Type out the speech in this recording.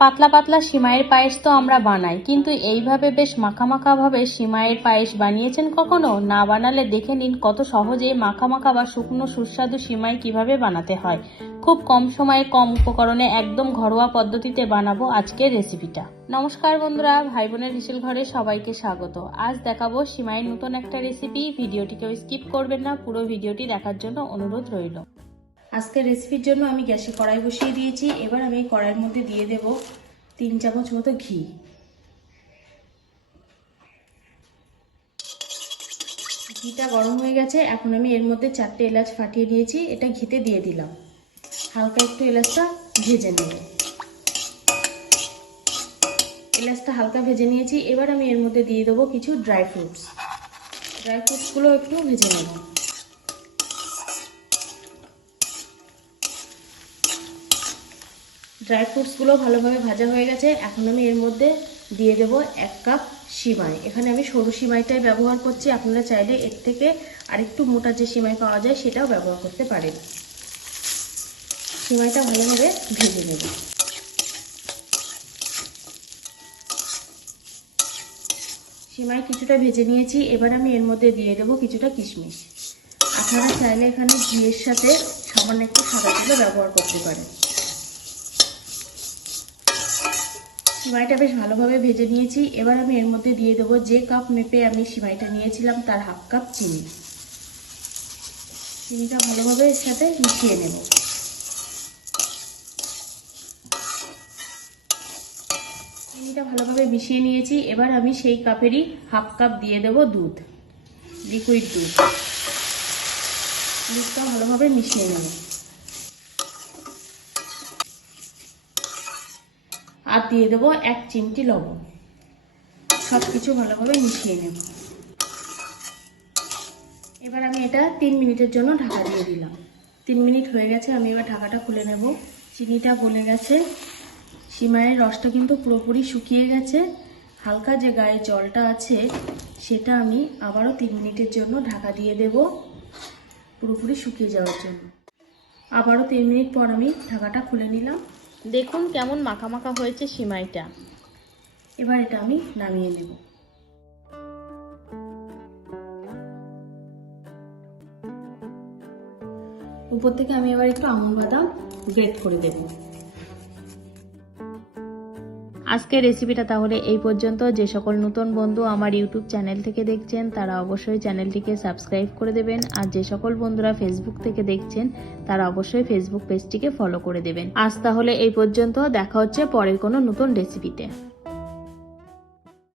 পাতলা পাতলা সিমাইয়ের পায়েস তো আমরা বানাই, কিন্তু এইভাবে বেশ মাখা মাখা ভাবে সিমাইয়ের পায়েস বানিয়েছেন কখনো? না বানালে দেখে নিন কত সহজে মাখা মাখা বা শুকনো সুস্বাদু সিমাই কিভাবে বানাতে হয়। খুব কম সময়ে কম উপকরণে একদম ঘরোয়া পদ্ধতিতে বানাবো আজকের রেসিপিটা। নমস্কার বন্ধুরা, ভাই বোনের হিসেল ঘরে সবাইকে স্বাগত। আজ দেখাবো সিমাইয়ের নতুন একটা রেসিপি। ভিডিওটিকেও স্কিপ করবেন না, পুরো ভিডিওটি দেখার জন্য অনুরোধ রইল। আজকের রেসিপির জন্য আমি গ্যাসে কড়াই বসিয়ে দিয়েছি। এবার আমি কড়াইয়ের মধ্যে দিয়ে দেব 3 চামচ মতো ঘি। ঘিটা গরম হয়ে গেছে। এখন আমি এর মধ্যে 4টে এলাচ ফাটিয়ে দিয়েছি, এটা ঘিতে দিয়ে দিলাম। হালকা একটু এলাচটা ভেজে নেব। এলাচটা হালকা ভেজে নিয়েছি। এবার আমি এর মধ্যে দিয়ে দেবো কিছু ড্রাই ফ্রুটসগুলো একটু ভেজে নেব। ড্রাই ফ্রুটসগুলো ভালোভাবে ভাজা হয়ে গেছে। এখন আমি এর মধ্যে দিয়ে দেব 1 কাপ সিমাই। এখানে আমি সরু সিমাইটাই ব্যবহার করছি, আপনারা চাইলে এর থেকে আরেকটু মোটা যে সিমাই পাওয়া যায় সেটাও ব্যবহার করতে পারেন। সিমাইটা ভালোভাবে ভেজে নেব। সিমাই কিছুটা ভেজে নিয়েছি। এবার আমি এর মধ্যে দিয়ে দেবো কিছুটা কিশমিশ। আপনারা চাইলে এখানে ঘিয়ের সাথে সামান্য একটু সাদা তেলও ব্যবহার করতে পারেন। সিমাইটা বেশ ভালোভাবে ভেজে নিয়েছি। এবার আমি এর মধ্যে দিয়ে দেবো যে কাপ মেপে আমি সিমাইটা নিয়েছিলাম তার হাফ কাপ চিনি। চিনিটা ভালোভাবে এর সাথে মিশিয়ে নেব। চিনিটা ভালোভাবে মিশিয়ে নিয়েছি। এবার আমি সেই কাপেরই হাফ কাপ দিয়ে দেবো দুধ, লিকুইড দুধ। দুধটা ভালোভাবে মিশিয়ে নেব। আর দিয়ে দেবো 1 চিমটি লবণ। সব কিছু ভালোভাবে মিশিয়ে নেব। এবার আমি এটা 3 মিনিটের জন্য ঢাকা দিয়ে দিলাম। 3 মিনিট হয়ে গেছে। আমি এবার ঢাকাটা খুলে নেব। চিনিটা গলে গেছে, সিমাইয়ের রসটা কিন্তু পুরোপুরি শুকিয়ে গেছে। হালকা যে গায়ে জলটা আছে সেটা আমি আবারও 3 মিনিটের জন্য ঢাকা দিয়ে দেব, পুরোপুরি শুকিয়ে যাওয়ার জন্য। আবারও 3 মিনিট পর আমি ঢাকাটা খুলে নিলাম। দেখুন কেমন মাখা মাখা হয়েছে সিমাইটা। এবার এটা আমি নামিয়ে নেব। উপর থেকে আমি এবার একটু আমন্ড বাদাম গ্রেট করে দেব। আজকের রেসিপিটা তাহলে এই পর্যন্ত। যে সকল নতুন বন্ধু আমার ইউটিউব চ্যানেল থেকে দেখছেন তারা অবশ্যই চ্যানেলটিকে সাবস্ক্রাইব করে দেবেন, আর যে সকল বন্ধুরা ফেসবুক থেকে দেখছেন তারা অবশ্যই ফেসবুক পেজটিকে ফলো করে দেবেন। আজ তাহলে এই পর্যন্ত, দেখা হচ্ছে পরের কোনো নতুন রেসিপিতে।